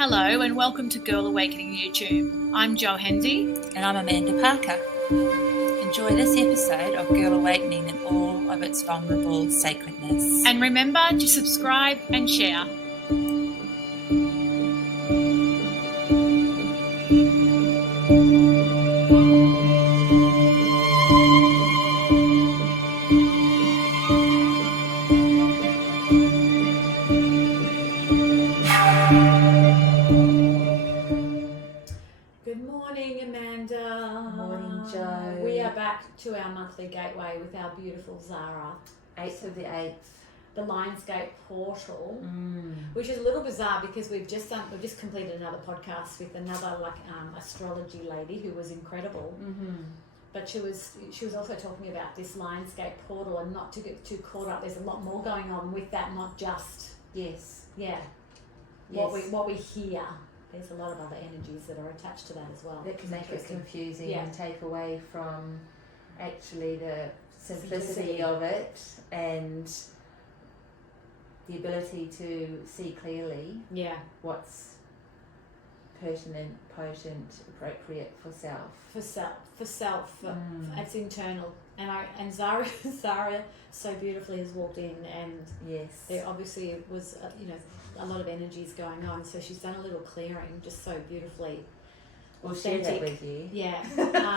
Hello and welcome to Girl Awakening YouTube. I'm Jo Hendy. And I'm Amanda Parker. Enjoy this episode of Girl Awakening in all of its vulnerable sacredness. And remember to subscribe and share. Good morning, Amanda. Good morning, Jo. We are back to our monthly gateway with our beautiful Zhara. 8th of the 8th. The Lionsgate portal, which is a little bizarre because we've just completed another podcast with another astrology lady who was incredible. But she was also talking about this Lionsgate portal and not to get too caught up. There's a lot more going on with that, not just what we hear. There's a lot of other energies that are attached to that as well. That can make it confusing and take away from actually the simplicity of it and the ability to see clearly what's pertinent, potent, appropriate for self. For self, it's internal. And Zhara so beautifully has walked in, and there obviously was a lot of energies going on. So she's done a little clearing, just so beautifully. We'll share that with you. Yeah,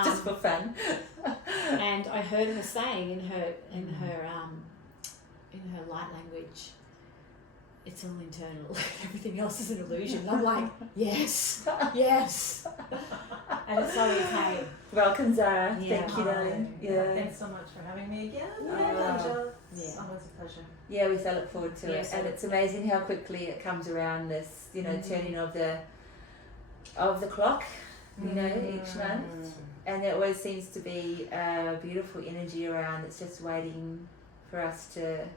just for fun. And I heard her saying in her light language, it's all internal. Everything else is an illusion. And I'm like, yes. And it's so okay. Welcome, Zhara. Thank you, darling. Thanks so much for having me again. It's always a pleasure. Yeah, we so look forward to it. And it's amazing how quickly it comes around, this, turning of the clock, each month. And there always seems to be a beautiful energy around. It's just waiting for us to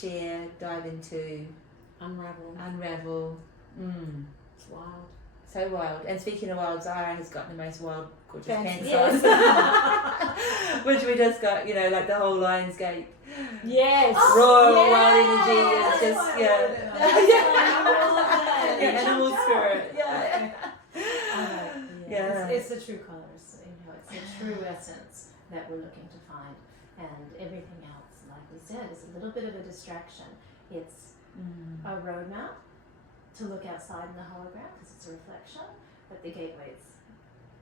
share, dive into, unravel. It's wild. So wild. And speaking of wild, Zhara has got the most wild, gorgeous pants on. Which we just got, like the whole Lionsgate. Yes. Raw, wild energy. It's just, animal spirit. It's the true colors. It's the true essence that we're looking to find. And everything else, like we said, is a little bit of a distraction. It's a roadmap to look outside in the hologram because it's a reflection, but the gateway's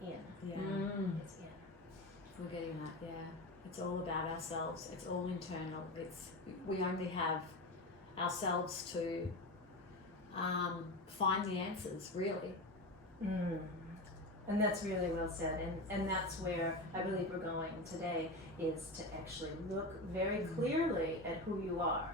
in. It's in. We're getting that, It's all about ourselves. It's all internal. We only have ourselves to find the answers, really. And that's really well said. And that's where I believe we're going today, is to actually look very clearly at who you are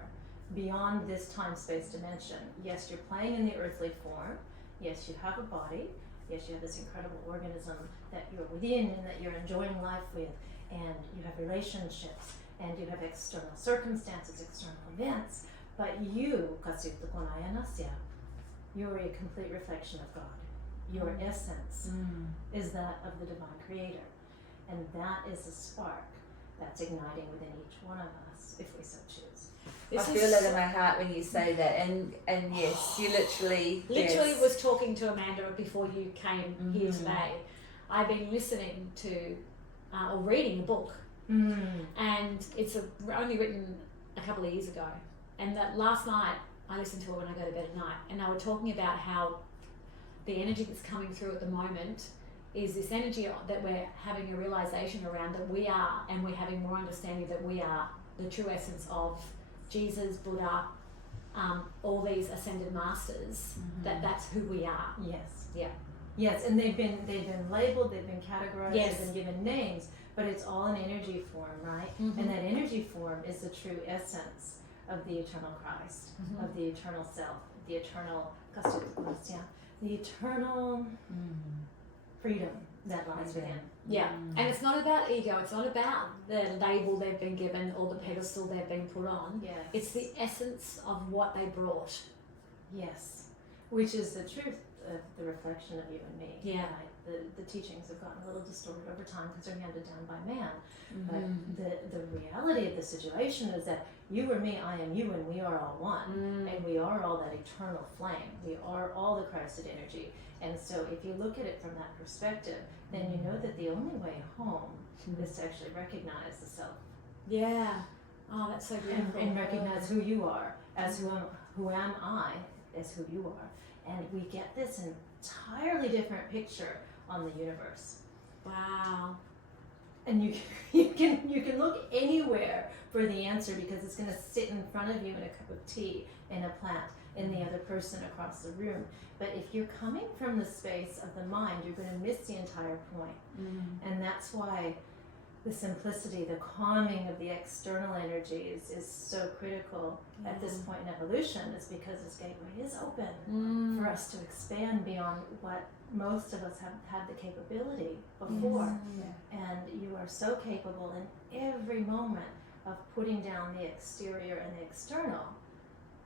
beyond this time-space dimension. Yes, you're playing in the earthly form. Yes, you have a body. Yes, you have this incredible organism that you're within and that you're enjoying life with. And you have relationships. And you have external circumstances, external events. But you, you're a complete reflection of God. Your essence is that of the divine creator. And that is a spark that's igniting within each one of us, if we so choose. I feel that in my heart when you say that, and yes, you literally was talking to Amanda before you came here today. I've been listening to or reading a book, and it's only written a couple of years ago. And that last night I listened to it when I go to bed at night, and they were talking about how the energy that's coming through at the moment is this energy that we're having a realization around, that we are, and we're having more understanding that we are the true essence of Jesus, Buddha, all these ascended masters. That's who we are. Yes, and they've been labeled, they've been categorized, they've been given names, but it's all an energy form, right? And that energy form is the true essence of the eternal Christ, of the eternal self, the eternal the eternal freedom that lies within. And it's not about ego. It's not about the label they've been given or the pedestal they've been put on. It's the essence of what they brought. Yes, which is the truth of the reflection of you and me. Right? The teachings have gotten a little distorted over time because they're handed down by man. But the reality of the situation is that You are me, I am you, and we are all one. And we are all that eternal flame. We are all the Christed energy. And so if you look at it from that perspective, then you know that the only way home is to actually recognize the self. Yeah. Oh, that's so beautiful. And recognize who you are as who am I as who you are. And we get this entirely different picture on the universe. Wow. And you can look anywhere for the answer, because it's going to sit in front of you in a cup of tea, in a plant, in the other person across the room. But if you're coming from the space of the mind, you're going to miss the entire point. And that's why the simplicity, the calming of the external energies is so critical at this point in evolution, is because this gateway is open for us to expand beyond what most of us have had the capability before. And you are so capable in every moment of putting down the exterior and the external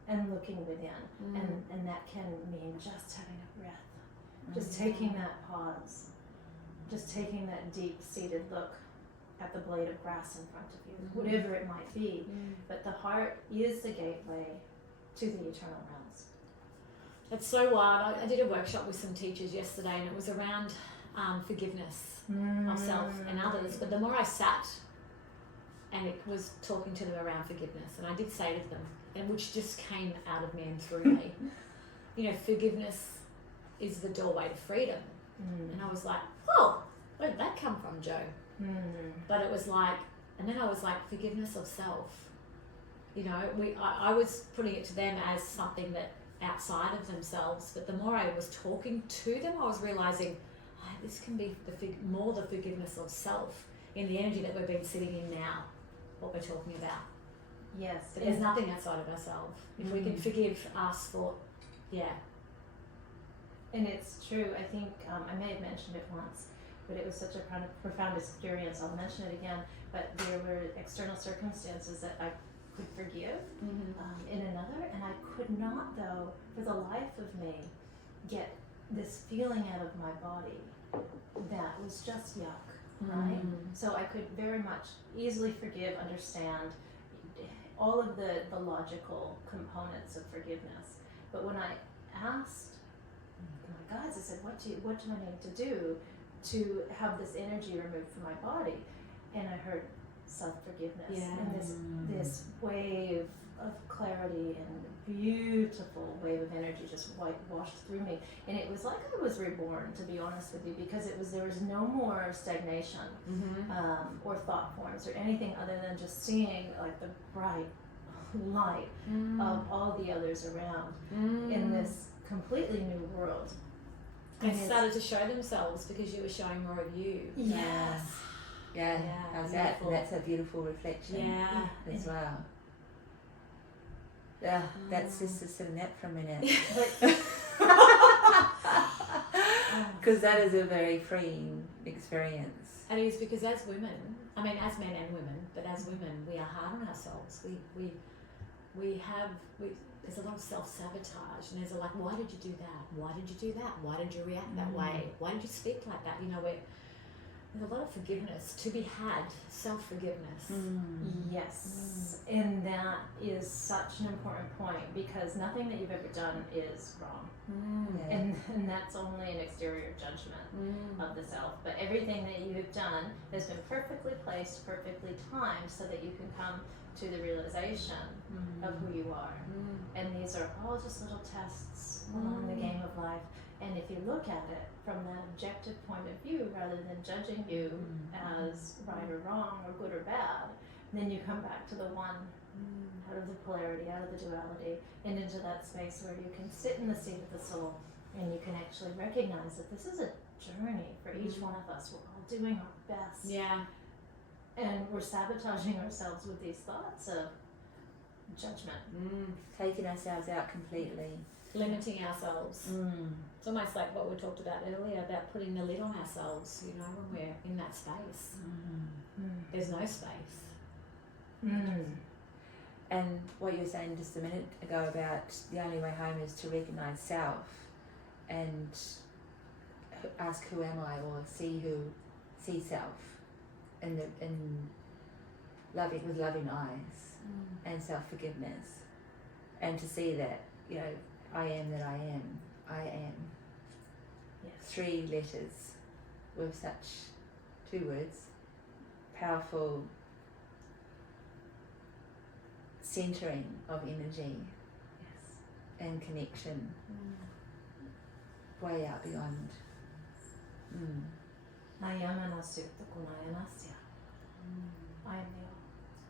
and looking within. And that can mean just having a breath, just taking that pause, just taking that deep-seated look at the blade of grass in front of you, whatever it might be. But the heart is the gateway to the eternal realms. It's so wild. I did a workshop with some teachers yesterday, and it was around forgiveness of self and others. But the more I sat, and it was talking to them around forgiveness, and I did say to them, and which just came out of me and through me, forgiveness is the doorway to freedom. And I was like, oh, where did that come from, Joe? But it was like, and then I was like, forgiveness of self. I was putting it to them as something that outside of themselves, but the more I was talking to them, I was realizing, this can be more the forgiveness of self in the energy that we've been sitting in now, what we're talking about. Yes. But there's nothing outside of ourselves. If we can forgive us for, And it's true. I think I may have mentioned it once, but it was such a profound experience. I'll mention it again. But there were external circumstances that I could forgive in another, and I could not, though, for the life of me, get this feeling out of my body that was just yuck, right? So I could very much easily forgive, understand all of the logical components of forgiveness. But when I asked my guides, I said, what do I need to do to have this energy removed from my body? And I heard self-forgiveness and this wave of clarity and beautiful wave of energy just washed through me. And it was like I was reborn, to be honest with you, because there was no more stagnation or thought forms or anything other than just seeing like the bright light of all the others around in this completely new world. They started to show themselves because you were showing more of you. Yes. Yeah, how's that? And that's a beautiful reflection as well. Yeah, that's just to sit in that for a minute. Because that is a very freeing experience. It is, because as women, I mean as men and women, but as women we are hard on ourselves. There's a lot of self-sabotage, and there's like, why did you do that? Why did you do that? Why did you react that way? Why did you speak like that? There's a lot of forgiveness to be had, self-forgiveness. Yes, and that is such an important point, because nothing that you've ever done is wrong. And that's only an exterior judgment of the self. But everything that you have done has been perfectly placed, perfectly timed, so that you can come to the realization of who you are. And these are all just little tests along the game of life. And if you look at it from that objective point of view, rather than judging you as right or wrong or good or bad, then you come back to the one, out of the polarity, out of the duality, and into that space where you can sit in the seat of the soul, and you can actually recognize that this is a journey for each one of us. We're all doing our best. Yeah. And we're sabotaging ourselves with these thoughts of judgment. Taking ourselves out completely. Limiting ourselves. It's almost like what we talked about earlier, about putting the lid on ourselves, when we're in that space. There's no space. And what you were saying just a minute ago about the only way home is to recognise self and ask who am I, or see self, and with loving eyes and self-forgiveness, and to see that, you know, I am that I am. I am. Yes. 3 letters with such 2 words, powerful centering of energy Yes. and connection, way out beyond. I am the all.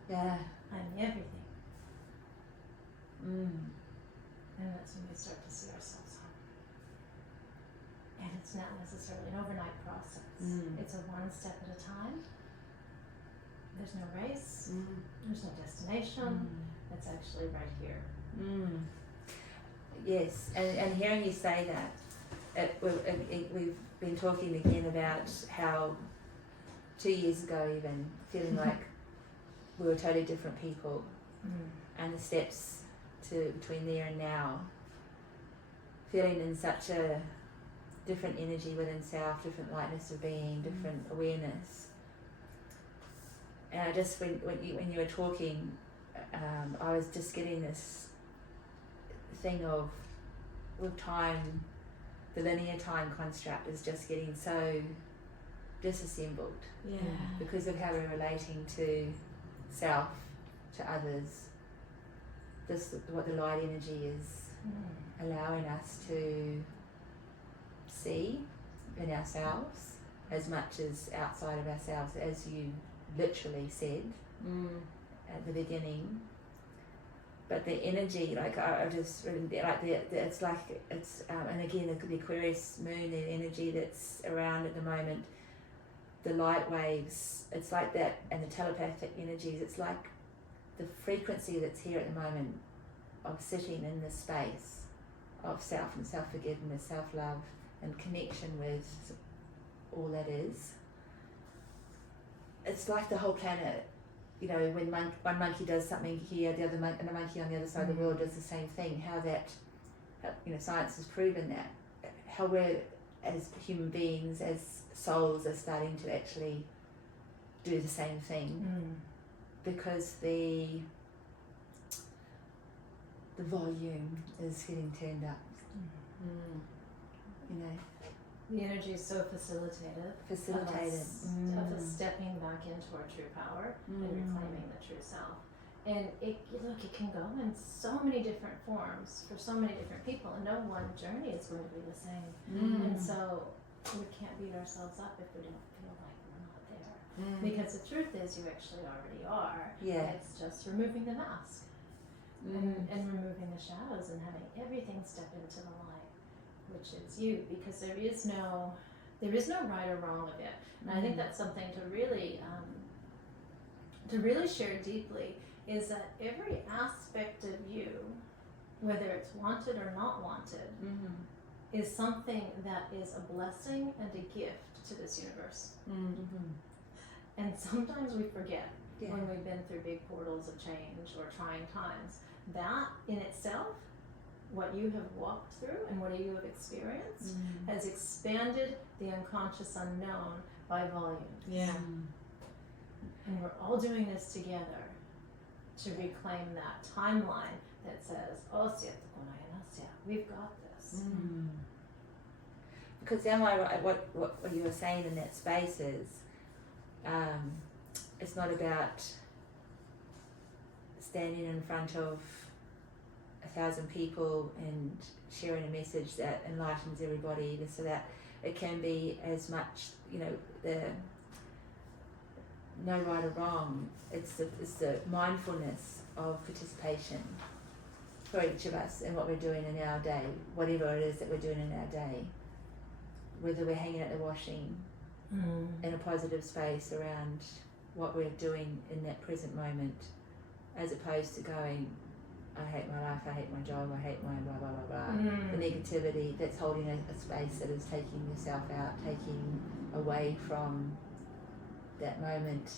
Yeah. I'm everything. And that's when we start to see ourselves home. And it's not necessarily an overnight process. It's a one step at a time. There's no race. There's no destination. It's actually right here. Yes, and hearing you say that, we've been talking again about how 2 years ago even, feeling like we were totally different people, and the steps to between there and now, feeling in such a different energy within self, different lightness of being, different awareness. And I just, when you were talking, I was just getting this thing of, with time, the linear time construct is just getting so disassembled because of how we're relating to self, to others. This, what the light energy is allowing us to see in ourselves as much as outside of ourselves, as you literally said at the beginning. But the energy, like I just like it's like it's and again the Aquarius moon, the energy that's around at the moment, the light waves, it's like that, and the telepathic energies, it's like the frequency that's here at the moment of sitting in this space of self and self-forgiveness, self-love, and connection with all that is. It's like the whole planet, you know, when one monkey does something here, the other and the monkey on the other side of the world does the same thing. How that, you know, science has proven that, how we're as human beings, as souls, are starting to actually do the same thing, because the volume is getting turned up. You know, the energy is so facilitated. Of us stepping back into our true power and reclaiming the true self. And it can go in so many different forms for so many different people, and no one journey is going to be the same. And so we can't beat ourselves up if we don't feel like we're not there. Because the truth is, you actually already are. Yeah. It's just removing the mask and removing the shadows and having everything step into the light, which is you, because there is no right or wrong of it. And I think that's something to really share deeply, is that every aspect of you, whether it's wanted or not wanted, is something that is a blessing and a gift to this universe. And sometimes we forget when we've been through big portals of change or trying times, that in itself, what you have walked through and what you have experienced has expanded the unconscious unknown by volume. And we're all doing this together to reclaim that timeline that says, we've got this. Because am I right, what you were saying in that space is, it's not about standing in front of 1,000 people and sharing a message that enlightens everybody, so that it can be as much, you know, the no right or wrong. It's the mindfulness of participation for each of us in what we're doing in our day, whatever it is that we're doing in our day, whether we're hanging at the washing in a positive space around what we're doing in that present moment, as opposed to going, I hate my life, I hate my job, I hate my blah blah blah blah. The negativity that's holding a space that is taking yourself out, taking away from that moment.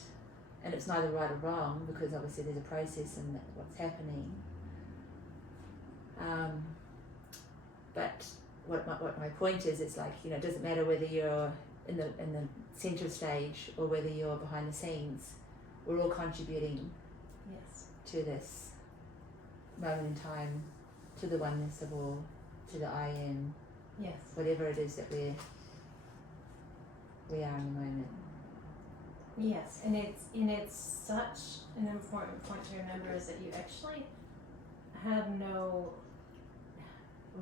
And it's neither right or wrong, because obviously there's a process in what's happening. But what my point is, it's like, you know, it doesn't matter whether you're in the center stage or whether you're behind the scenes. we're all contributing Yes. to this moment in time, to the oneness of all, to the I am, Yes. whatever it is that we are in the moment. Yes, and it's such an important point to remember is that you actually have no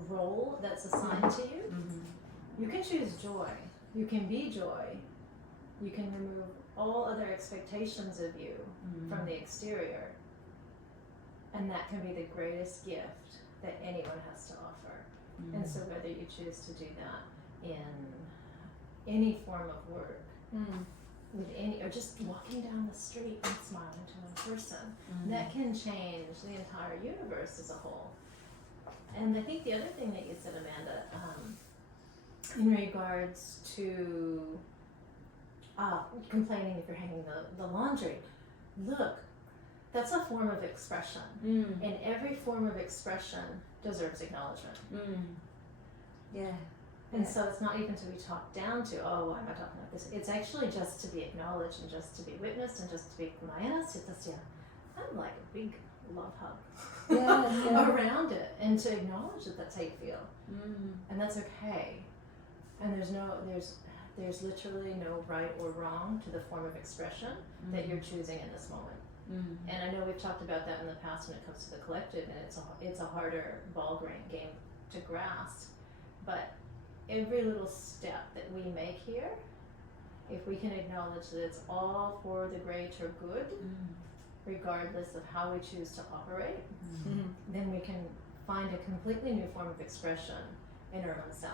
role that's assigned to you. Mm-hmm. You can choose joy. You can be joy. You can remove all other expectations of you from the exterior. And that can be the greatest gift that anyone has to offer. Mm-hmm. And so whether you choose to do that in any form of work, with any, or just walking down the street and smiling to one person, that can change the entire universe as a whole. And I think the other thing that you said, Amanda, in regards to complaining if you're hanging the laundry, look, that's a form of expression. And every form of expression deserves acknowledgement. Yeah. And so it's not even to be talked down to, oh, why am I talking about this? It's actually just to be acknowledged and just to be witnessed and just to be I'm like a big love hug around it, and to acknowledge that that's how you feel. And that's okay. And there's literally no right or wrong to the form of expression that you're choosing in this moment. And I know we've talked about that in the past when it comes to the collective, and it's a harder ball game to grasp. But every little step that we make here, if we can acknowledge that it's all for the greater good, regardless of how we choose to operate, then we can find a completely new form of expression in our own self.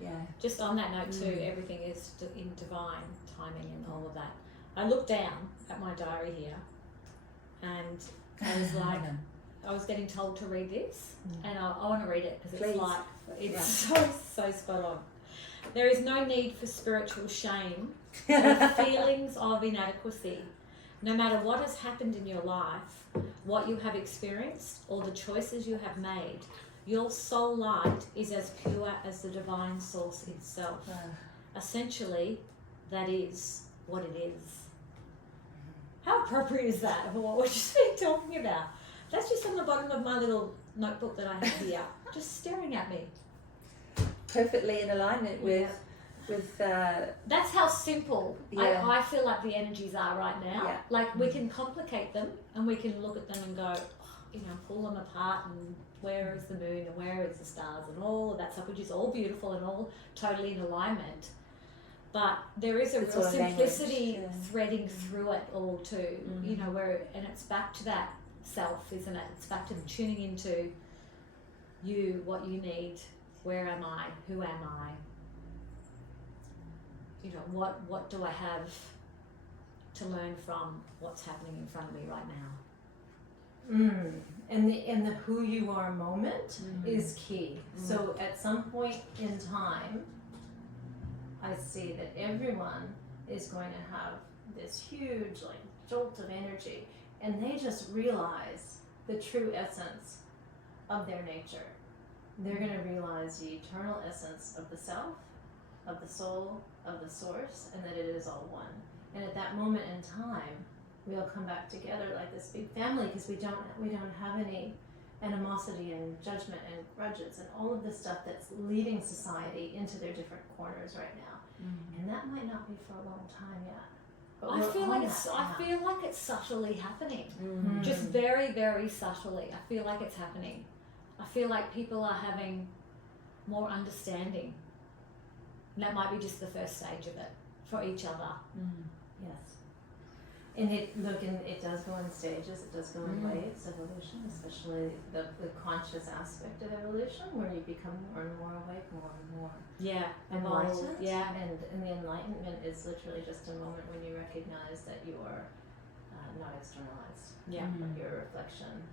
Yeah. Just on that note too, everything is in divine timing and all of that. I looked down at my diary here, and I was like, I was getting told to read this, and I want to read it because it's like, it's so spot on. There is no need for spiritual shame or feelings of inadequacy. No matter what has happened in your life, what you have experienced, or the choices you have made, your soul light is as pure as the divine source itself. Essentially, that is what it is. How appropriate is that for what we've just been talking about? That's just on the bottom of my little notebook that I have here, just staring at me. Perfectly in alignment with that's how simple I feel like the energies are right now. Yeah. Like we can complicate them and we can look at them and go, pull them apart, and where is the moon and where is the stars and all of that stuff, which is all beautiful and all totally in alignment. But there is a real simplicity threading through it all too, and it's back to that self, isn't it? It's back to tuning into you, what you need, where am I, who am I, what do I have to learn from what's happening in front of me right now. And the who you are moment is key. So at some point in time, I see that everyone is going to have this huge jolt of energy, and they just realize the true essence of their nature. They're going to realize the eternal essence of the self, of the soul, of the source, and that it is all one. And at that moment in time, we'll come back together like this big family, because we don't have any animosity and judgment and grudges and all of the stuff that's leading society into their different corners right now. And that might not be for a long time yet. But I feel like it's subtly happening. Just very, very subtly. I feel like it's happening. I feel like people are having more understanding. And that might be just the first stage of it for each other. Yes. And it does go in stages, it does go in waves, evolution, especially the conscious aspect of evolution, where you become more and more awake, more and more enlightened. And the enlightenment is literally just a moment when you recognize that you are not externalized. But you're a reflection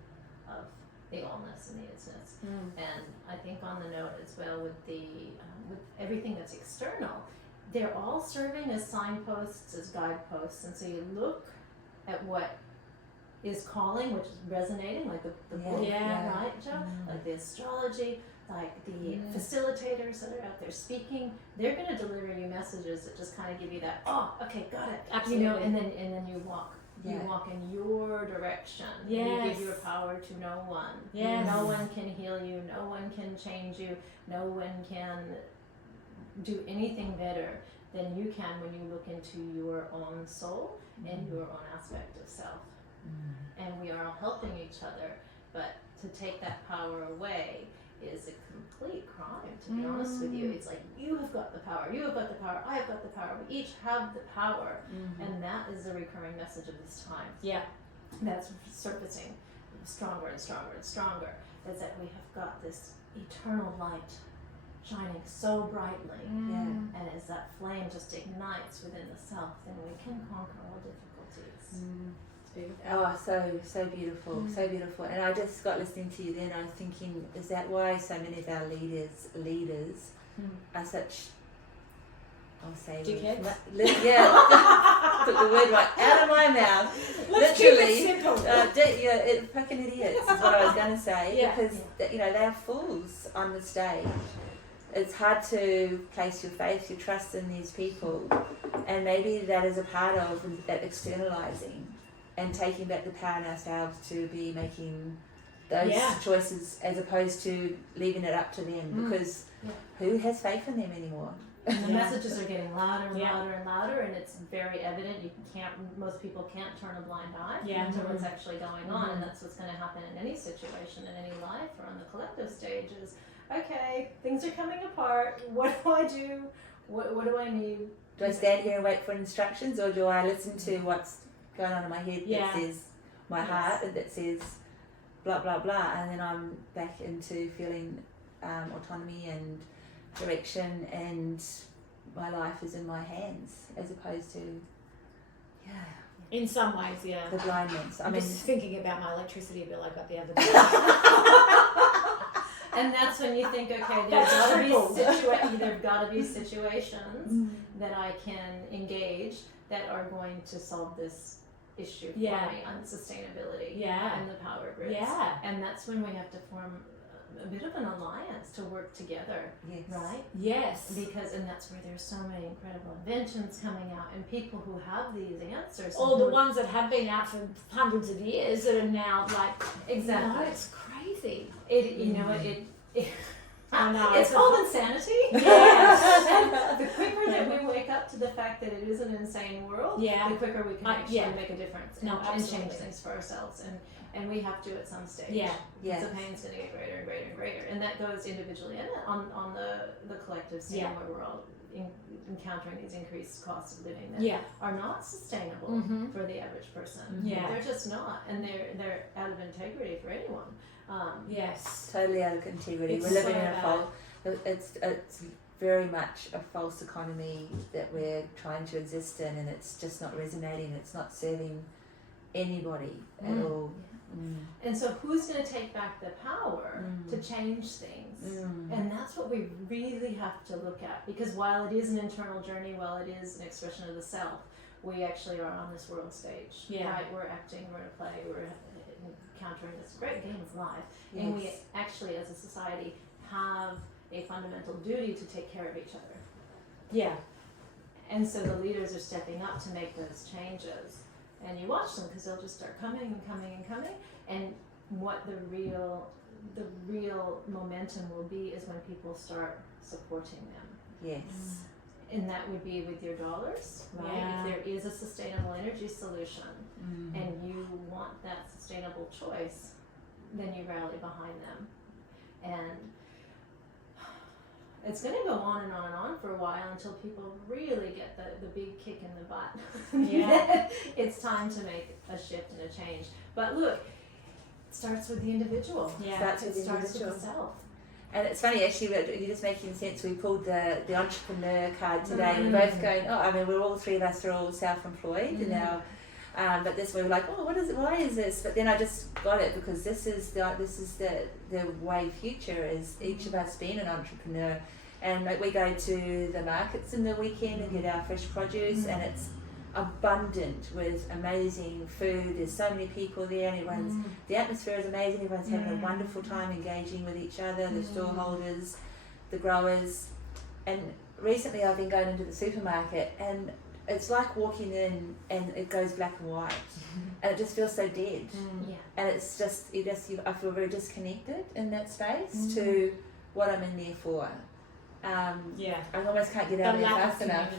of the allness and the isness. And I think on the note as well with with everything that's external, they're all serving as signposts, as guideposts, and so you look at what is calling, which is resonating, like the book, right, Joe? Like the astrology, like the facilitators that are out there speaking, they're going to deliver you messages that just kind of give you that, oh, okay, got it, absolutely, and then you walk Yeah. You walk in your direction. Yes. You give your power to no one. Yes. No one can heal you. No one can change you. No one can do anything better than you can when you look into your own soul and your own aspect of self. And we are all helping each other, but to take that power away is a complete crime, to be honest with you. It's like, you have got the power, you have got the power, I have got the power, we each have the power. And that is the recurring message of this time. Yeah. That's surfacing stronger and stronger and stronger, is that we have got this eternal light shining so brightly. And as that flame just ignites within the self, then we can conquer all difficulties. It's beautiful. Oh, so beautiful, so beautiful. And I just got listening to you then, I was thinking, is that why so many of our leaders are such, I'll say, dickheads? Took the word right out of my mouth. Let's Literally, keep it simple. Fucking idiots is what I was going to say. Yeah. Because, they are fools on the stage. It's hard to place your faith, your trust in these people. And maybe that is a part of that externalizing and taking back the power in ourselves to be making those choices as opposed to leaving it up to them. Because who has faith in them anymore? And the messages are getting louder and louder and louder, and it's very evident. Most people can't turn a blind eye to what's actually going on, and that's what's going to happen in any situation, in any life, or on the collective stage is, okay, things are coming apart. What do I do? What do I need? Do I stand here and wait for instructions, or do I listen to what's going on in my head that says my heart and that says blah blah blah, and then I'm back into feeling autonomy and direction, and my life is in my hands as opposed to In some ways, the blindness. I'm just thinking about my electricity bill I got the other day. And that's when you think, okay, there've got to be situations that I can engage that are going to solve this issue for me on sustainability and the power grids. And that's when we have to form a bit of an alliance to work together, right? Yes. And that's where there's so many incredible inventions coming out, and people who have these answers. All the ones that have been out for hundreds of years that are now like, exactly. It's crazy. I know. It's called insanity. Yes. And the quicker that we wake up to the fact that it is an insane world, the quicker we can actually make a difference and change things for ourselves. And we have to at some stage. The pain's going to get greater and greater and greater. And that goes individually and on the collective scene where we're all encountering these increased costs of living that are not sustainable for the average person. They're just not. And they're out of integrity for anyone. Totally out of integrity. We're living in a false. It's very much a false economy that we're trying to exist in, and it's just not resonating. It's not serving anybody at all. And so who's going to take back the power to change things? And that's what we really have to look at, because while it is an internal journey, while it is an expression of the self, we actually are on this world stage. Right? We're acting, we're in a play, we're encountering this great game of life. And we actually, as a society, have a fundamental duty to take care of each other. And so the leaders are stepping up to make those changes. And you watch them because they'll just start coming and coming and coming. And what the real momentum will be is when people start supporting them. And that would be with your dollars, right? If there is a sustainable energy solution and you want that sustainable choice, then you rally behind them. And it's going to go on and on and on for a while until people really get the big kick in the butt. It's time to make a shift and a change. But look, it starts with the individual. It starts with the self. And it's funny, actually, you're just making sense. We pulled the entrepreneur card today, and we're both going, we're all three of us are all self-employed now. But this, we were like, what is it? Why is this? But then I just got it, because this is the way future is. Each of us being an entrepreneur, and we go to the markets in the weekend and get our fresh produce, and it's abundant with amazing food. There's so many people there, and the atmosphere is amazing. Everyone's having a wonderful time engaging with each other, the stallholders, the growers. And recently I've been going into the supermarket, and it's like walking in and it goes black and white, and it just feels so dead. Yeah. And it's just, I feel very disconnected in that space to what I'm in there for. I almost can't get out of there fast enough.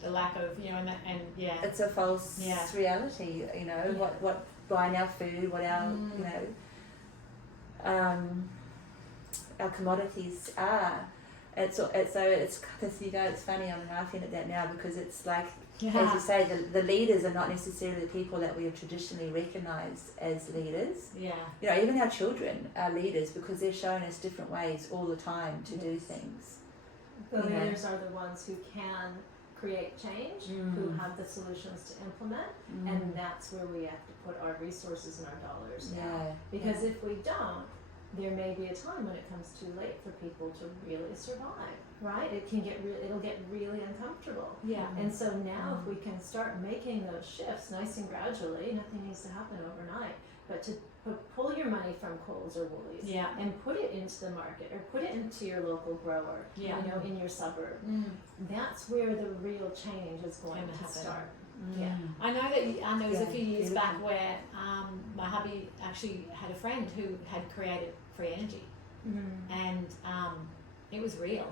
The lack of, you know, and it's a false reality, you know, what buying our food, what our, you know, our commodities are. It's funny, I'm laughing at that now because it's like, as you say, the leaders are not necessarily the people that we have traditionally recognised as leaders. Yeah. You know, even our children are leaders because they're showing us different ways all the time to do things. The leaders are the ones who can create change, who have the solutions to implement, and that's where we have to put our resources and our dollars now. Because if we don't, there may be a time when it comes too late for people to really survive, right? It can get it'll get really uncomfortable. Yeah. And so now if we can start making those shifts nice and gradually, nothing needs to happen overnight, but to pull your money from Kohl's or Woolies and put it into the market or put it into your local grower, you know, in your suburb. That's where the real change is going to start. Yeah. I know that there was a few years back where my hubby actually had a friend who had created free energy, and it was real,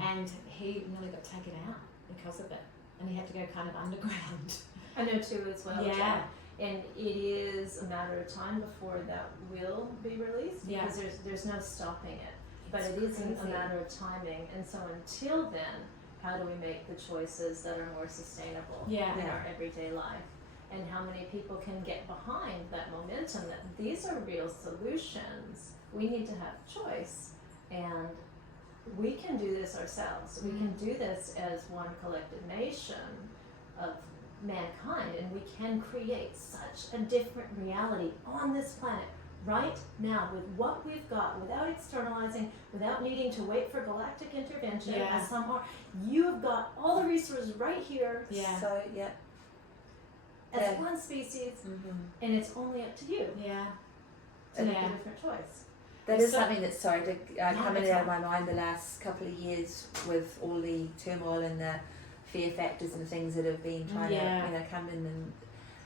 and he nearly got taken out because of it, and he had to go kind of underground. I know too as well. Yeah. And it is a matter of time before that will be released because there's no stopping it. But it is a matter of timing, and so until then, how do we make the choices that are more sustainable in our everyday life? And how many people can get behind that momentum that these are real solutions? We need to have choice, and we can do this ourselves. We can do this as one collective nation of mankind, and we can create such a different reality on this planet right now with what we've got, without externalizing, without needing to wait for galactic intervention as some are. You have got all the resources right here. So as one species, and it's only up to you to make a different choice. That is something that's coming out of my mind the last couple of years with all the turmoil and the fear factors and things that have been trying to come in,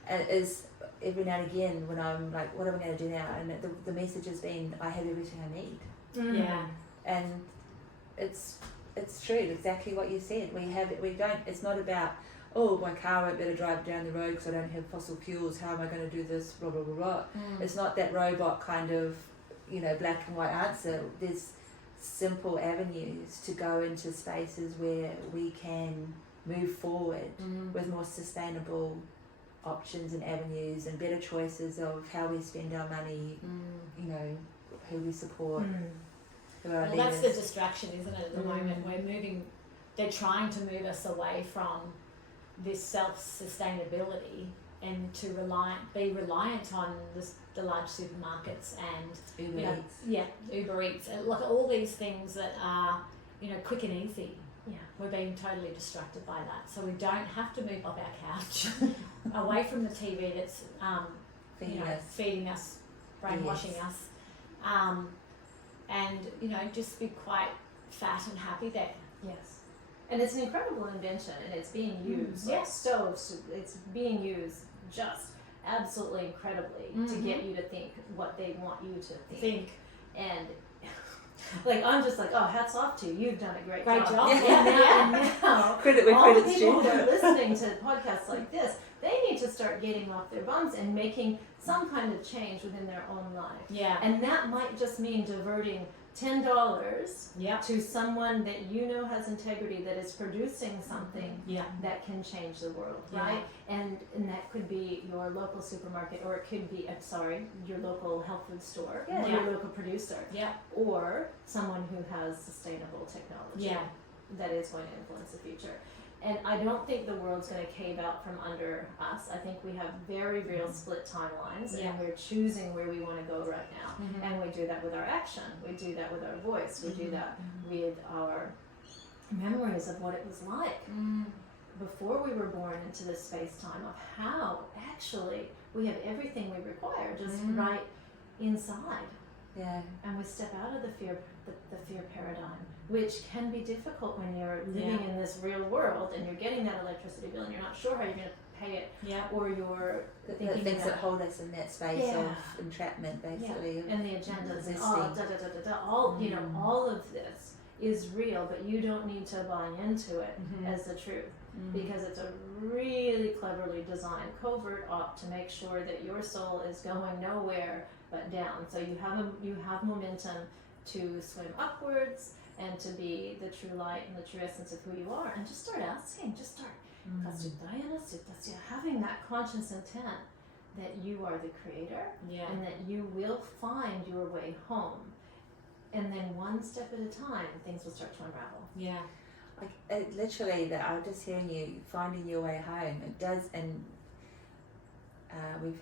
and it is every now and again when I'm like, what am I going to do now? And the message has been, I have everything I need. And it's true, exactly what you said. It's not about, oh, my car won't be able to drive down the road because I don't have fossil fuels, how am I going to do this, blah blah blah blah. It's not that robot kind of, you know, black and white answer. There's simple avenues to go into spaces where we can move forward with more sustainable options and avenues and better choices of how we spend our money, you know, who we support. Well, that's the distraction, isn't it, at the moment? They're trying to move us away from this self-sustainability and to be reliant on the large supermarkets and Uber Eats. And look at all these things that are, you know, quick and easy. We're being totally distracted by that, so we don't have to move off our couch away from the TV that's feeding us, brainwashing us, and you know, just be quite fat and happy there. Yes, and it's an incredible invention, and it's being used. Like stoves, it's being used just absolutely incredibly to get you to think what they want you to think. And like, I'm just like, oh, hats off to you. You've done a great job. And now credit where all the credit's people due. who are listening to podcasts like this, they need to start getting off their bums and making some kind of change within their own life. And that might just mean diverting $10 to someone that you know has integrity, that is producing something that can change the world, right? And that could be your local supermarket, or it could be, your local health food store, or your local producer, or someone who has sustainable technology that is going to influence the future. And I don't think the world's going to cave out from under us. I think we have very real split timelines, and we're choosing where we want to go right now. And we do that with our action. We do that with our voice. We do that with our memories of what it was like before we were born into this space-time, of how actually we have everything we require just right inside. And we step out of the fear paradigm, which can be difficult when you're living in this real world and you're getting that electricity bill and you're not sure how you're going to pay it, or you're the thinking things about that hold us in that space of entrapment, basically. and the agendas and all you know, all of this is real, but you don't need to buy into it as the truth, because it's a really cleverly designed covert op to make sure that your soul is going nowhere but down. So you have momentum to swim upwards and to be the true light and the true essence of who you are, and just start asking, having that conscious intent that you are the creator, and that you will find your way home, and then one step at a time things will start to unravel. Like literally, that I'm just hearing you finding your way home. It does, and we've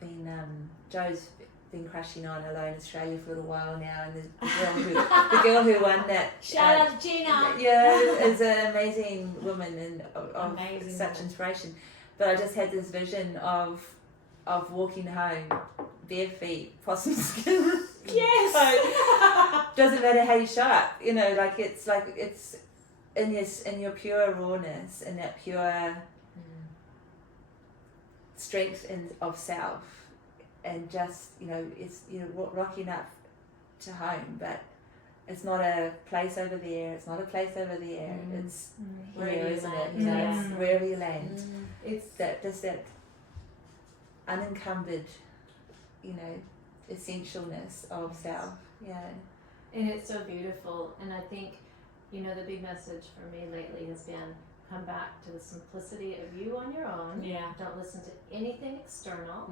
been Joe's been crashing on Alone Australia for a little while now, and the girl who won that. Shout out to Gina. Is an amazing woman and of such inspiration. But I just had this vision of walking home bare feet, possum skin. Yes. So, doesn't matter how you show up, you know, like it's in your pure rawness and that pure strength of self, and just, you know, it's, you know, rocking up to home, but it's not a place over there, it's not a place over there, it's here, isn't it? You know, it's wherever you land. It's that unencumbered, you know, essentialness of self. And it's so beautiful, and I think, you know, the big message for me lately has been, come back to the simplicity of you on your own. Don't listen to anything external.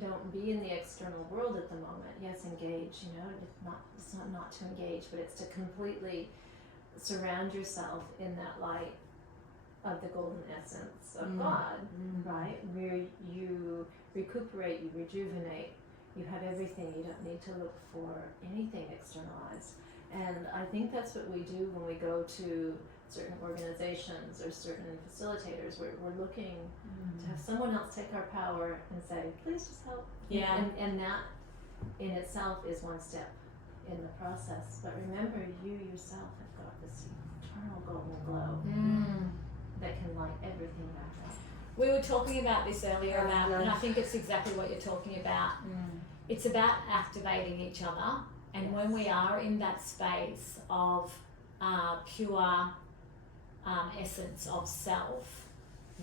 Don't be in the external world at the moment. Yes, engage, you know, it's not to engage, but it's to completely surround yourself in that light of the golden essence of God, right? Where you recuperate, you rejuvenate, you have everything. You don't need to look for anything externalized. And I think that's what we do when we go to certain organizations or certain facilitators. We're looking to have someone else take our power and say, please just help. And that in itself is one step in the process. But remember, you yourself have got this eternal golden glow that can light everything back up. We were talking about this earlier and I think it's exactly what you're talking about. It's about activating each other, and when we are in that space of pure essence of self,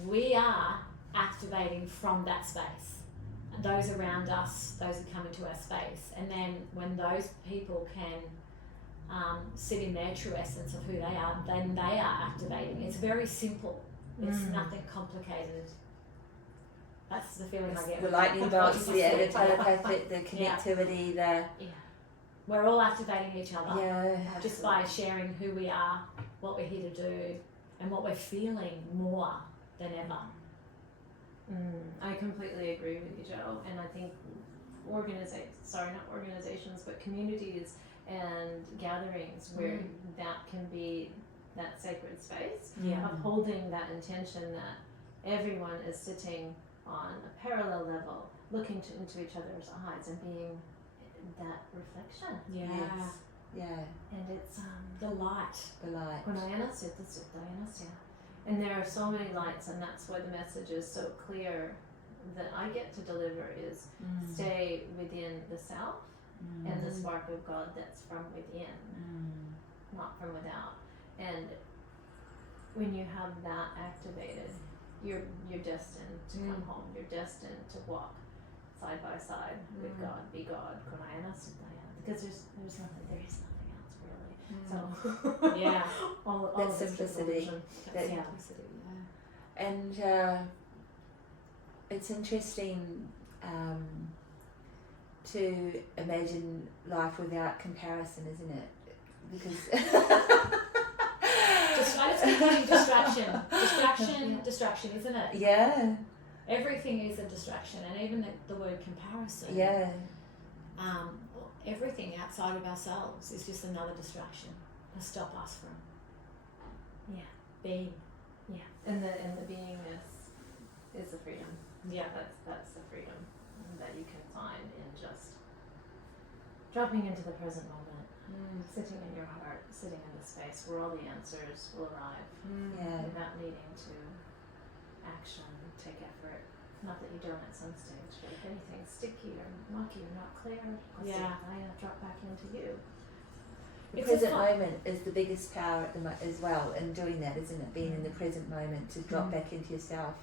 we are activating from that space. And those around us, those who come into our space, and then when those people can sit in their true essence of who they are, then they are activating. It's very simple. It's nothing complicated. That's the feeling I get. The lightning bolts, the telepathic, the connectivity, we're all activating each other just by sharing who we are, what we're here to do, and what we're feeling more than ever. I completely agree with you, Joe. And I think communities and gatherings where that can be that sacred space of holding that intention that everyone is sitting on a parallel level, looking into each other's eyes and being that reflection. And it's the light. And there are so many lights, and that's why the message is so clear that I get to deliver is stay within the self and the spark of God that's from within, not from without. And when you have that activated, you're destined to come home. You're destined to walk side by side with God, be God, because there is nothing else really. So all that simplicity, and it's interesting to imagine life without comparison, isn't it? Because distraction, isn't it? Yeah. Everything is a distraction, and even the word comparison. Yeah. Everything outside of ourselves is just another distraction to stop us from being. And the beingness is the freedom. That's the freedom that you can find in just dropping into the present moment. sitting in your heart, sitting in the space where all the answers will arrive without needing to action, take effort. Not that you don't at some stage, but if anything's sticky or mucky or not clear, I drop back into you. The present moment is the biggest power as well in doing that, isn't it? Being in the present moment, to drop back into yourself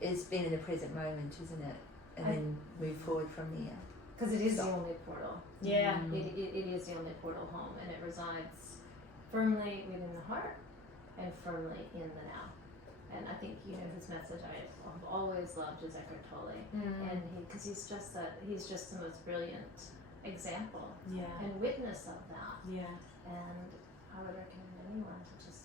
is being in the present moment, isn't it? And then move forward from there. Because it is the only portal. Yeah. It is the only portal home, and it resides firmly within the heart and firmly in the now. And I think, his message I've always loved is Eckhart Tolle. And because he's just the most brilliant example and witness of that. Yeah. And I would recommend anyone to just,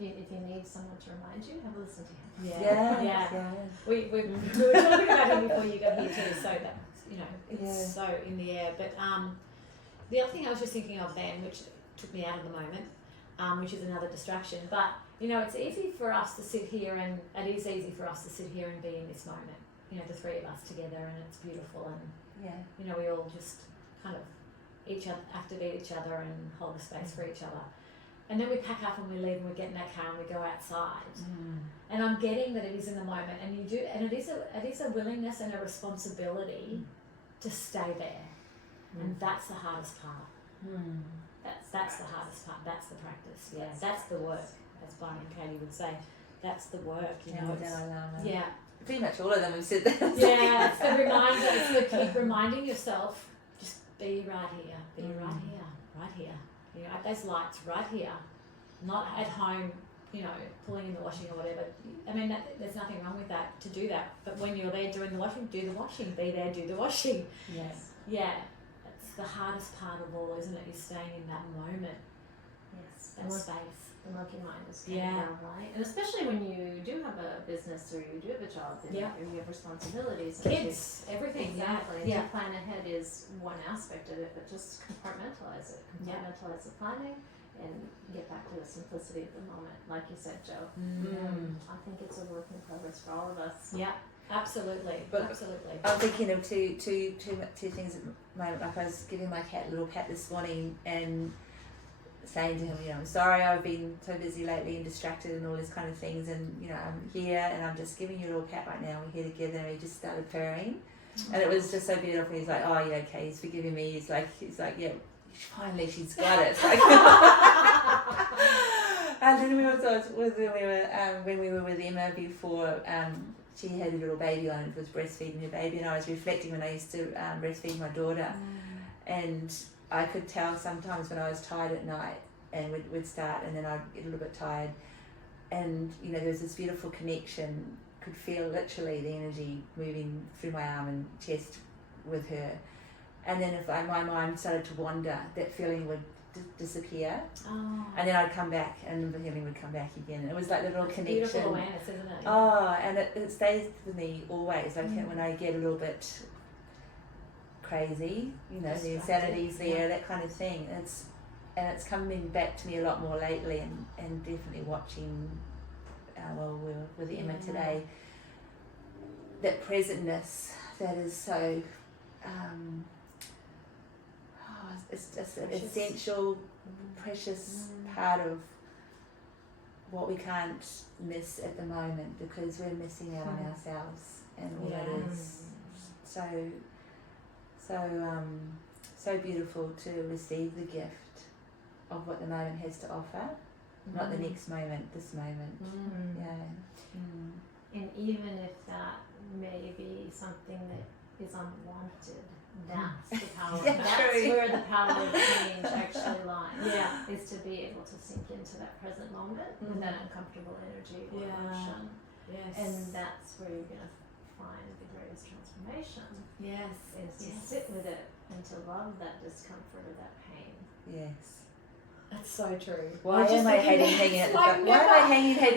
if you need someone to remind you, have a listen to him. Yeah. We were talking about him before you got here too, so that it's so in the air. But the other thing I was just thinking of then, which took me out of the moment, which is another distraction, but it's easy for us to sit here, and it is easy for us to sit here and be in this moment, the three of us together, and it's beautiful, and we all just kind of activate each other and hold a space for each other. And then we pack up and we leave and we get in our car and we go outside. And I'm getting that it is in the moment, and it is a willingness and a responsibility to stay there. And that's the hardest part. That's the hardest part. That's the practice. Yeah, that's the work, as Byron and Katie would say. That's the work, Yeah. Pretty much all of them have said that. Yeah, it's the reminder. It's the keep reminding yourself, just be right here, right here. At those lights, right here. Not at home, pulling in the washing or whatever. I mean, there's nothing wrong with that, to do that. But when you're there doing the washing, do the washing. Be there, do the washing. Yes. Yeah. That's the hardest part of all, isn't it? You're staying in that moment. Yes. That space. The monkey mind is coming down, right? And especially when you do have a business or you do have a job and you have responsibilities. Kids, everything. Exactly. And to plan ahead is one aspect of it, but just compartmentalize it. Compartmentalize the planning and get back to the simplicity of the moment. Like you said, Jo. I think it's a work in progress for all of us. Yeah. Absolutely. Absolutely. I'm thinking of two things at the moment. Like, I was giving my cat a little pat this morning and saying to him, I'm sorry, I've been so busy lately and distracted and all these kind of things, and I'm here and I'm just giving you a little pat right now. We're here together. And he just started purring, and it was just so beautiful. He's like, oh yeah, okay, he's forgiving me. He's like, yeah, finally she's got it. Like, and then we also when we were with Emma before. She had a little baby on and was breastfeeding her baby, and I was reflecting when I used to breastfeed my daughter, and I could tell sometimes when I was tired at night and would start, and then I'd get a little bit tired, and there was this beautiful connection. Could feel literally the energy moving through my arm and chest with her, and then if my mind started to wander, that feeling would disappear, and then I'd come back and the feeling would come back again. And it was like the little connection. Beautiful awareness, isn't it? And it stays with me always. Like when I get a little bit crazy, the insanity's there, that kind of thing. It's coming back to me a lot more lately, and definitely watching. We're with Emma today. That presentness that is so. It's just an essential, precious part of what we can't miss at the moment, because we're missing out on ourselves, and all that is so beautiful to receive the gift of what the moment has to offer, not the next moment, this moment. And even if that may be something that is unwanted, that's the power. That's where the power of change actually lies. Is to be able to sink into that present moment with that uncomfortable energy or emotion. And that's where you're going to find the greatest transformation. Is to sit with it and to love that discomfort or that pain. Yes. That's so true. Why am I hanging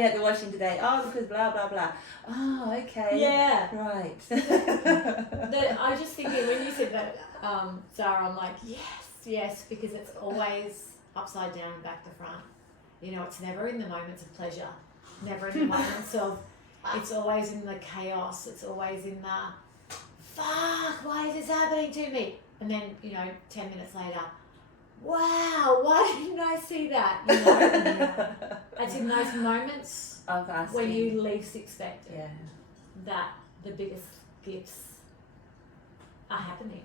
at the washing today? Oh, because blah blah blah. Oh, okay. Yeah. Right. I was just thinking when you said that, Zara, I'm like, yes, because it's always upside down and back to front. It's never in the moments of pleasure, never in the moments of. It's always in the chaos. It's always in the fuck. Why is this happening to me? And then 10 minutes later. wow, why didn't I see that? You know, it's in those moments Of asking. when you least expect it Yeah. that the biggest gifts are happening.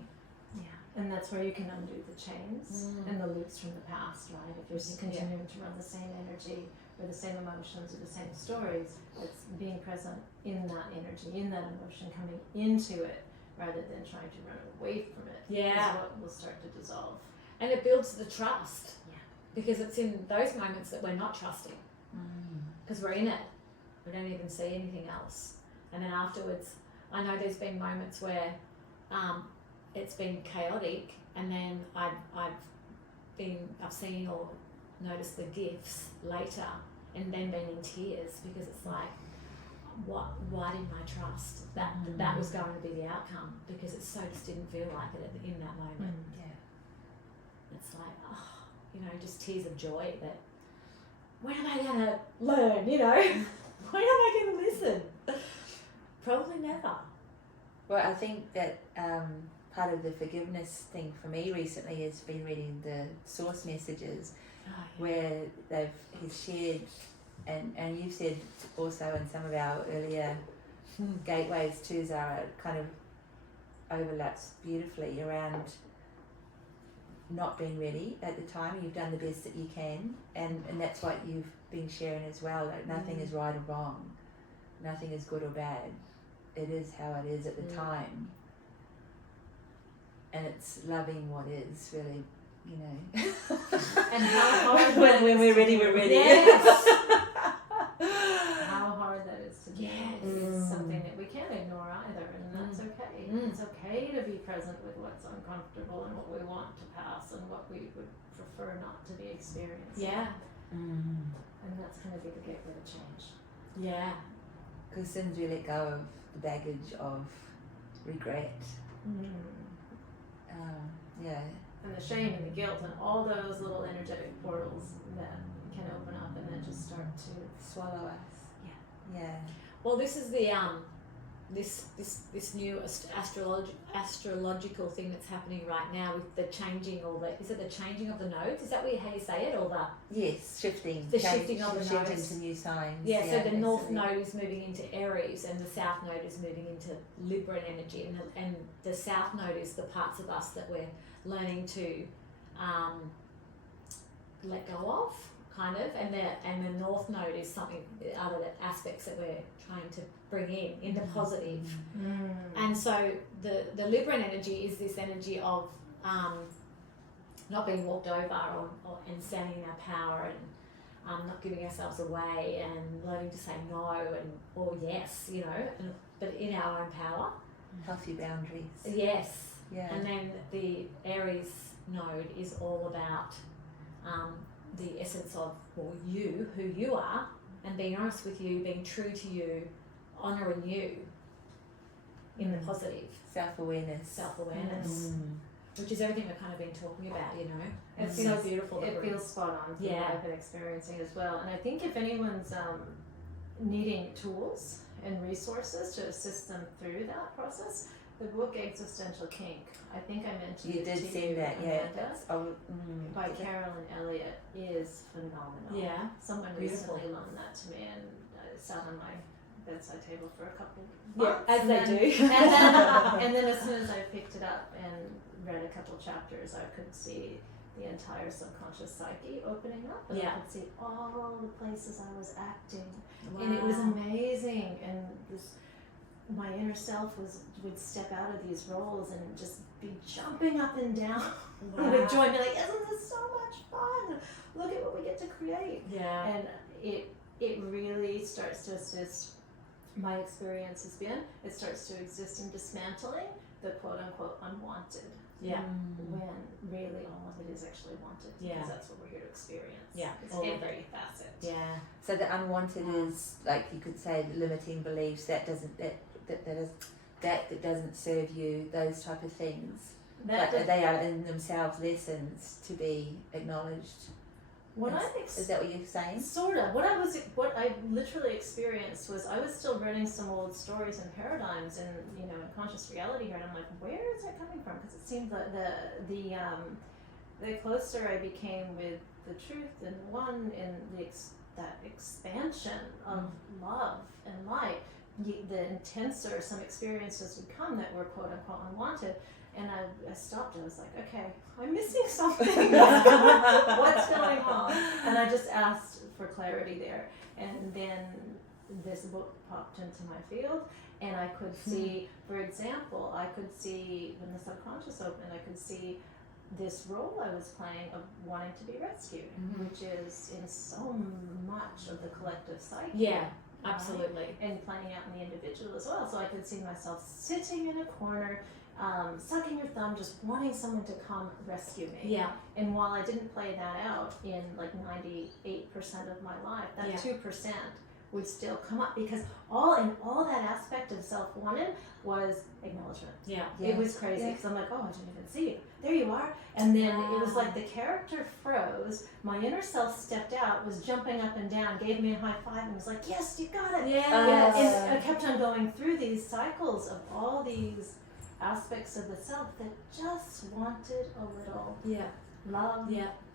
Yeah, and that's where you can undo the chains and the loops from the past, right? If you're continuing to run the same energy or the same emotions or the same stories, it's being present in that energy, in that emotion, coming into it rather than trying to run away from it. Yeah. Is what will start to dissolve. And it builds the trust. Yeah. Because it's in those moments that we're not trusting. Because we're in it. We don't even see anything else. And then afterwards, I know there's been moments where it's been chaotic, and then I've seen or noticed the gifts later, and then been in tears because it's like, why didn't I trust that was going to be the outcome? Because it so just didn't feel like it in that moment. Yeah. It's like, just tears of joy that, when am I going to learn, When am I going to listen? Probably never. Well, I think that part of the forgiveness thing for me recently has been reading the source messages where he's shared, and you've said also in some of our earlier gateways too, Zara, kind of overlaps beautifully around not being ready at the time. You've done the best that you can, and that's what you've been sharing as well. Like nothing is right or wrong, nothing is good or bad. It is how it is at the time, and it's loving what is really, And how hard when we're ready, we're ready. Yes. How hard that is to do is something that we can't ignore either, and that's okay. It's okay to be present with what's uncomfortable and what we want to pass and what we would prefer not to be experienced. Yeah. And that's going to be the gateway to change. Yeah. Because as soon as we let go of the baggage of regret, And the shame and the guilt and all those little energetic portals that can open up and then just start to swallow us. Yeah. Well, this is the this new astrological thing that's happening right now with the changing, is it the changing of the nodes? Is that how you say it, or the shifting. The shifting of the nodes into new signs. Yeah, so the north node is moving into Aries, and the south node is moving into Libra energy, and the south node is the parts of us that we're learning to let go of, kind of, and the north node is something, other aspects that we're trying to bring in the positive. And so the Libran energy is this energy of not being walked over and standing in our power, and not giving ourselves away, and learning to say no or yes, but in our own power. Healthy boundaries. Yes. Yeah. And then the Aries node is all about the essence of you, who you are, and being honest with you, being true to you, honouring you in the positive. Self-awareness. Which is everything we've kind of been talking about, It's It so feels- beautiful. It feels spot on for Yeah. what I've been experiencing as well. And I think if anyone's needing tools and resources to assist them through that process, the book Existential Kink, I think I mentioned You it did to say you, that, yeah. Amanda, by Carolyn Elliott, is phenomenal. Yeah. Someone Beautiful. recently loaned that to me, and it sat on my bedside table for a couple Yeah, months. as and they then, do. and then as soon as I picked it up and read a couple chapters, I could see the entire subconscious psyche opening up, and Yeah. I could see all the places I was acting, and it was amazing. And my inner self would step out of these roles and just be jumping up and down with joy, and be like, "Isn't this so much fun? Look at what we get to create!" Yeah. And it really starts to assist. My experience has been, it starts to exist in dismantling the quote unquote unwanted. Yeah. When really all of it is actually wanted. Yeah. Because that's what we're here to experience. Yeah. It's All of every facet. Yeah. So the unwanted is, like you could say, the limiting beliefs that doesn't serve you, those type of things. But they are in themselves lessons to be acknowledged. Is that what you're saying? Sort of. What I literally experienced was, I was still running some old stories and paradigms in conscious reality here, and I'm like, where is that coming from? Because it seemed that the the closer I became with the truth and one in that expansion of love and light, the intenser some experiences would come that were quote unquote unwanted. And I stopped and I was like, okay, I'm missing something. What's going on? And I just asked for clarity there. And then this book popped into my field, and I could see, for example, I could see when the subconscious opened, I could see this role I was playing of wanting to be rescued, which is in so much of the collective psyche. Yeah, absolutely. And playing out in the individual as well. So I could see myself sitting in a corner, sucking your thumb, just wanting someone to come rescue me. Yeah. And while I didn't play that out in like 98% of my life, that 2% would still come up, because all that aspect of self-wanted was acknowledgement. Yeah. It was crazy, because I'm like, oh, I didn't even see you. There you are. And then it was like the character froze, my inner self stepped out, was jumping up and down, gave me a high five, and was like, yes, you got it. Yes. And I kept on going through these cycles of all these aspects of the self that just wanted a little love,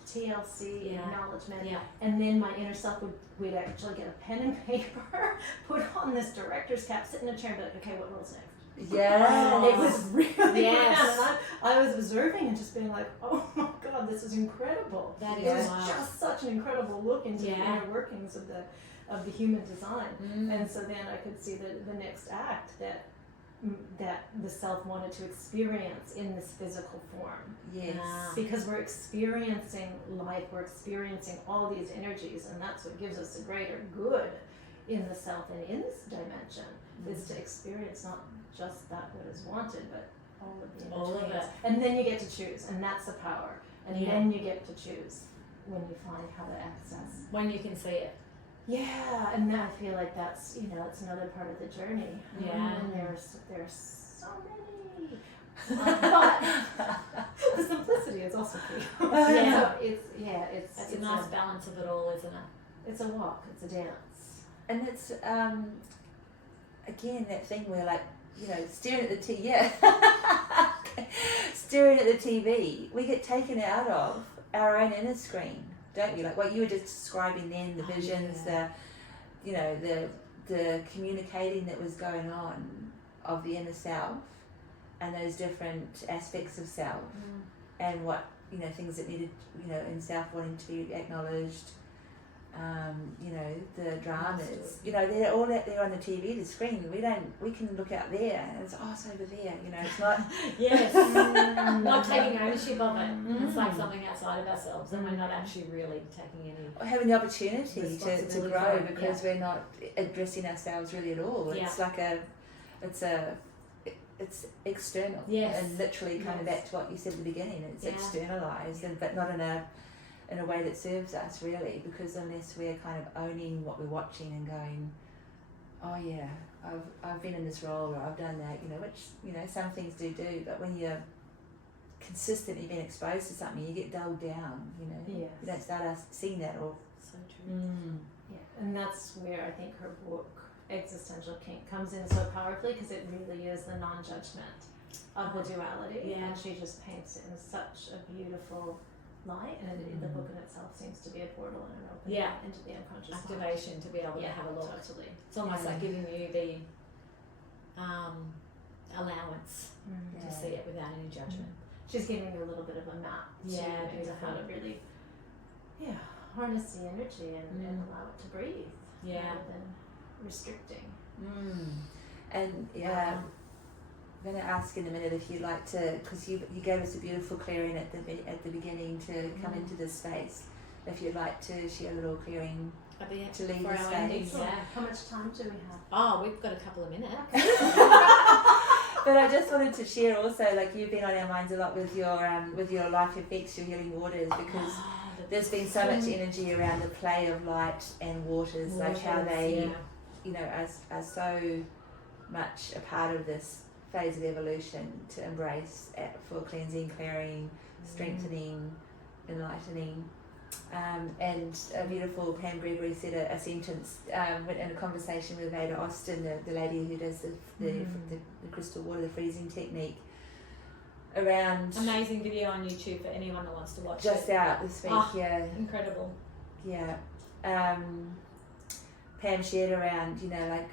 TLC, acknowledgement, and then my inner self would actually get a pen and paper, put on this director's cap, sit in a chair, and be like, okay, what role's next? Yeah. It was really profound, and I was observing and just being like, oh my God, this is incredible. That is it was just such an incredible look into the inner workings of the human design. And so then I could see the next act that the self wanted to experience in this physical form. Yes. Because we're experiencing life, we're experiencing all these energies, and that's what gives us a greater good in the self and in this dimension, is to experience not just that what is wanted, but all of the All of energies. it. And then you get to choose, and that's the power. And then you get to choose when you find how to access. When you can see it. Yeah, and I feel like that's, it's another part of the journey. Yeah. And there's so many. But the simplicity is also key. Yeah. So it's That's a nice balance of it all, isn't it? It's a walk, it's a dance. And it's again that thing where, like, staring at the staring at the TV, we get taken out of our own inner screen, don't you? Like what you were just describing then, the visions, the communicating that was going on of the inner self, and those different aspects of self, and what things that needed in self wanting to be acknowledged. The dramas, they're all out there on the TV, the screen. We can look out there and it's over there, it's not. Yes. Not taking ownership of it. It's like something outside of ourselves, and we're not actually really taking any. Or having the opportunity to responsibility grow for it, because we're not addressing ourselves really at all. It's like it's external. Yes. And literally coming back to what you said at the beginning, it's externalized, but not in a way that serves us really, because unless we're kind of owning what we're watching and going, oh yeah, I've been in this role, or I've done that, which some things do, but when you're consistently being exposed to something, you get dulled down, you don't start seeing that, or So true. Yeah, and that's where I think her book Existential Kink comes in so powerfully, because it really is the non-judgment of the duality, and she just paints it in such a beautiful light, and the book in itself seems to be a portal and an opening into the unconscious Activation mind. to be able to have a look. Totally. It's almost like giving you the allowance to see it without any judgment. She's giving you a little bit of a map to how to really harness the energy and allow it to breathe rather than restricting. And I'm going to ask in a minute if you'd like to, because you gave us a beautiful clearing at the beginning to come into this space. If you'd like to share a little clearing to leave the space. How much time do we have? Oh, we've got a couple of minutes. But I just wanted to share also, like, you've been on our minds a lot with your LifeFX, your healing waters, because there's been so much energy around the play of light and waters, like how they, are so much a part of this phase of evolution to embrace for cleansing, clearing, strengthening, enlightening. And a beautiful Pam Gregory said a sentence in a conversation with Ada Austin, the lady who does the crystal water, the freezing technique. around Amazing video on YouTube for anyone that wants to watch just it. out this week. Yeah. Incredible. Yeah. Pam shared around, you know, like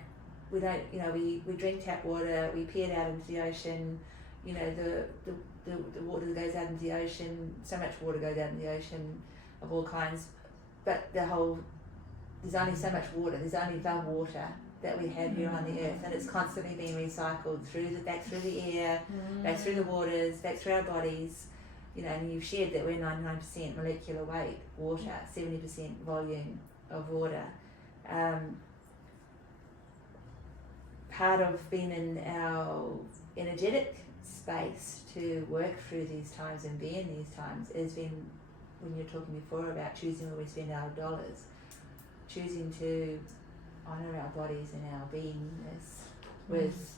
we don't, you know, we drink tap water, we pee it out into the ocean, you know, the water that goes out into the ocean, so much water goes out in the ocean of all kinds, but there's only so much water, there's only the water that we have here on the earth, and it's constantly being recycled back through the air, back through the waters, back through our bodies, you know, and you've shared that we're 99% molecular weight water, 70% volume of water. Part of being in our energetic space to work through these times and be in these times has been, when you were talking before about choosing where we spend our dollars, choosing to honour our bodies and our beingness with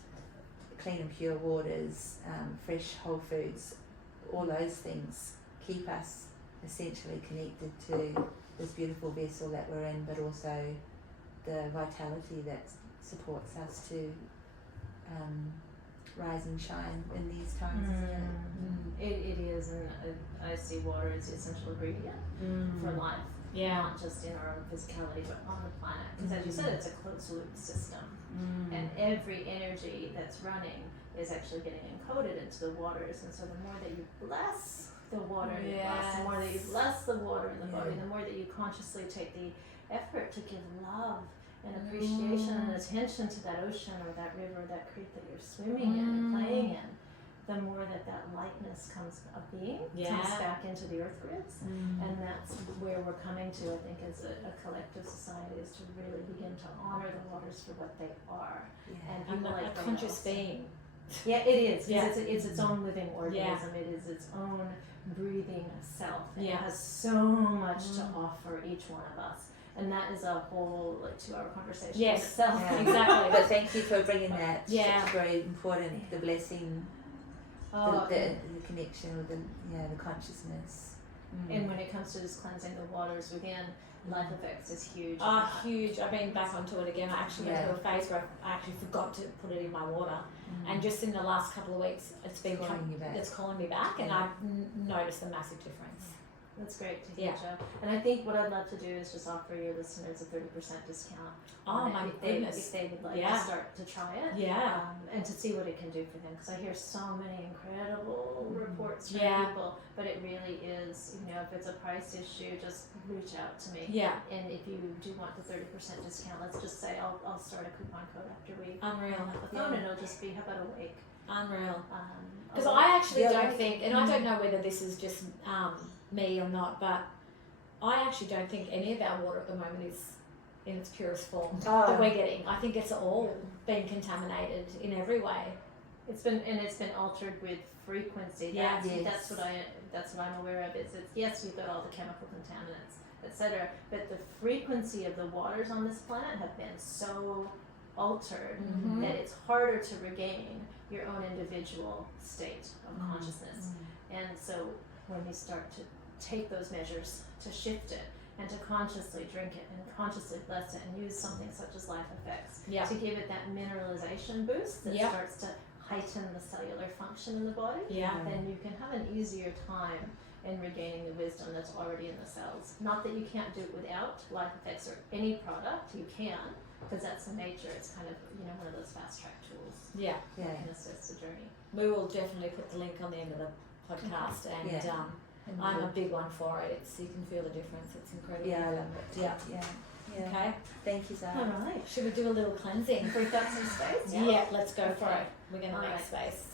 clean and pure waters, fresh whole foods, all those things keep us essentially connected to this beautiful vessel that we're in, but also the vitality that supports us to rise and shine in these times, isn't it? It is, and I see water as the essential ingredient for life. Yeah. Not just in our own physicality, but on the planet. Because as you said, it's a closed loop system. And every energy that's running is actually getting encoded into the waters. And so the more that you bless the water in the glass, the more that you bless the water in the body, the more that you consciously take the effort to give love and appreciation and attention to that ocean or that river or that creek that you're swimming in and playing in, the more that lightness comes back into the earth grids. And that's where we're coming to, I think, as a collective society, is to really begin to honor the waters for what they are. And people like a conscious being. Yeah, it is. Because it's its own living organism. It is its own breathing self. And it has so much to offer each one of us. And that is a whole 2-hour conversation in itself. Yeah. Exactly. But thank you for bringing that. Yeah. It's very important, the blessing, the connection with the consciousness. And when it comes to just cleansing the waters within, LifeFX is huge. Huge. I've been back onto it again. I actually went through a phase where I actually forgot to put it in my water. And just in the last couple of weeks, it's calling me back, and I've noticed a massive difference. That's great to hear, Jo. And I think what I'd love to do is just offer your listeners a 30% discount. Oh my goodness. If they would like to start to try it. Yeah. And to see what it can do for them. Because I hear so many incredible reports from people. But it really is, if it's a price issue, just reach out to me. Yeah. And if you do want the 30% discount, let's just say I'll start a coupon code after we Unreal. have the phone, and it'll just be, how about a week? Unreal. Because I actually don't think, and I don't know whether this is just me or not, but I actually don't think any of our water at the moment is in its purest form that we're getting. I think it's all been contaminated in every way. It's been altered with frequency. Yeah, that's what I'm aware of. It's yes, we've got all the chemical contaminants, etc. But the frequency of the waters on this planet have been so altered that it's harder to regain your own individual state of consciousness. And so when we start to take those measures to shift it and to consciously drink it and consciously bless it and use something such as LifeFX to give it that mineralization boost that starts to heighten the cellular function in the body, then you can have an easier time in regaining the wisdom that's already in the cells. Not that you can't do it without LifeFX or any product, you can, because that's the nature. It's kind of one of those fast track tools. Yeah. That can assist the journey. We will definitely put the link on the end of the podcast, and I'm a big one for it. You can feel the difference. It's incredible. Yeah, I love it. Yeah. Okay. Thank you, Zara. All right. Should we do a little cleansing? If we've got some space. Yeah, let's go for it. We're going to make space.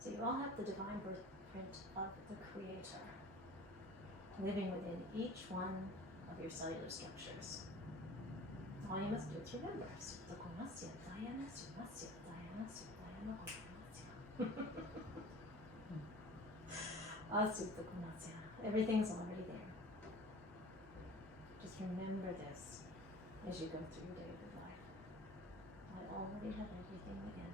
So you all have the divine blueprint of the Creator living within each one of your cellular structures. All you must do is remember. Everything's already there. Just remember this as you go through your daily life. I already have everything within.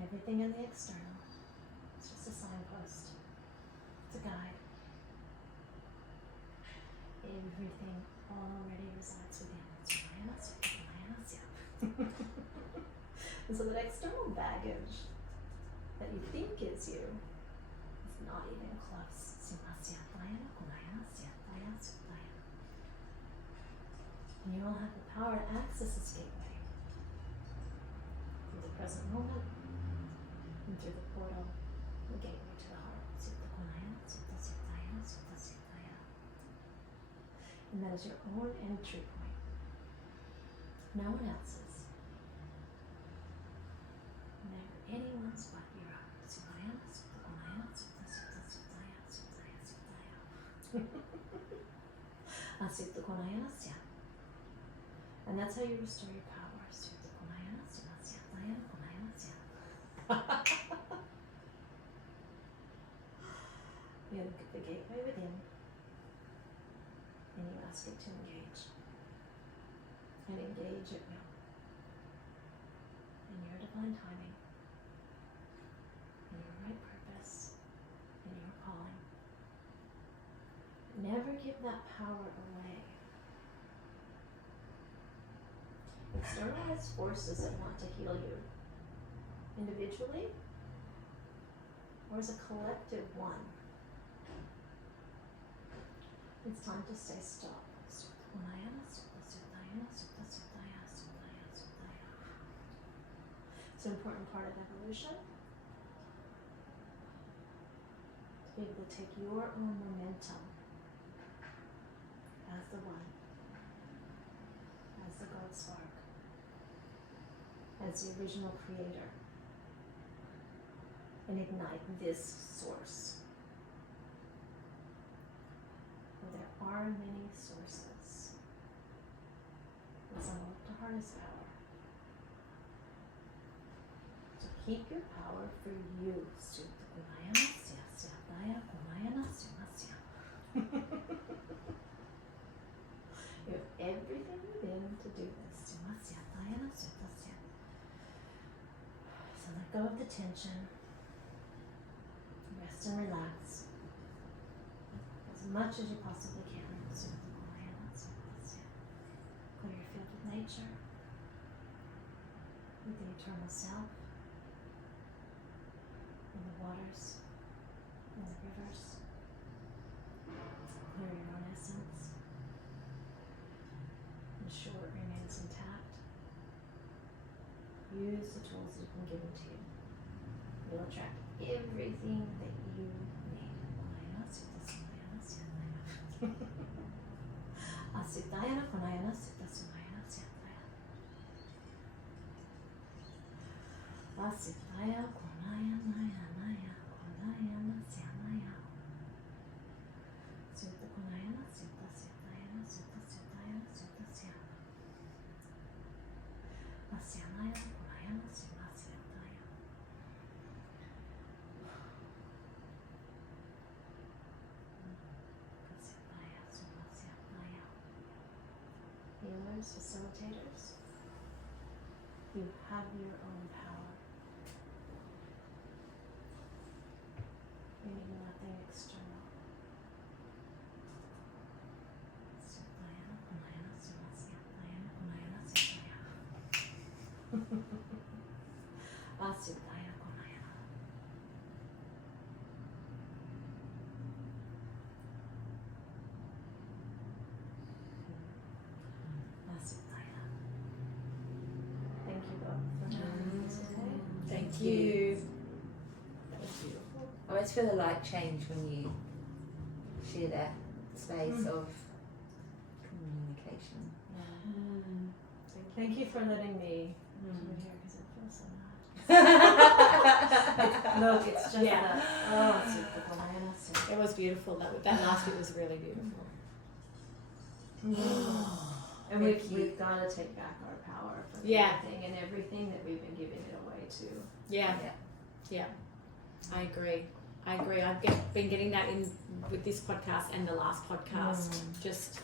Everything in the external a guide. Everything already resides within. And so that external baggage that you think is you is not even close. And you will have the power to access this gateway through the present moment and through the portal, the gateway to the heart. And that is your own entry point. No one else's. Never anyone's but your own. And that's how you restore your power. You look at the gateway within and you ask it to engage. And engage it will. In your divine timing, in your right purpose, in your calling. Never give that power away. Externalized forces that want to heal you, individually or as a collective one. It's time to stay still. It's an important part of evolution. To be able to take your own momentum as the one, as the God spark, as the original creator, and ignite this source. For there are many sources. And some look to harness power. So keep your power for you. You have everything within to do this. So let go of the tension. Rest and relax as much as you possibly can. Clear your field with nature, with the eternal self, in the waters, in the rivers. Clear your own essence. Ensure it remains intact. Use the tools that have been given to you. You'll attract everything that you need. Asitaya konayana sita sumayana siataya. Asitaya konayana yanaya konayana sianaya. Sita konayana sita sitayana sita sitayana sita siana. Asianaya konayana sita siataya. Healers, facilitators, you have your own power. You need nothing external. Asitaya konayana. Asitaya. Thank you both for joining us today. Thank you. That was beautiful. I always feel a light change when you share that space of communication. Thank you for letting me do it here because it feels so nice. Look, it's just that. Oh, super banana. It was beautiful. That last bit was really beautiful. And we've got to take back our power from everything and everything that we've been giving it away to. Yeah. I agree. I've been getting that in with this podcast and the last podcast. Just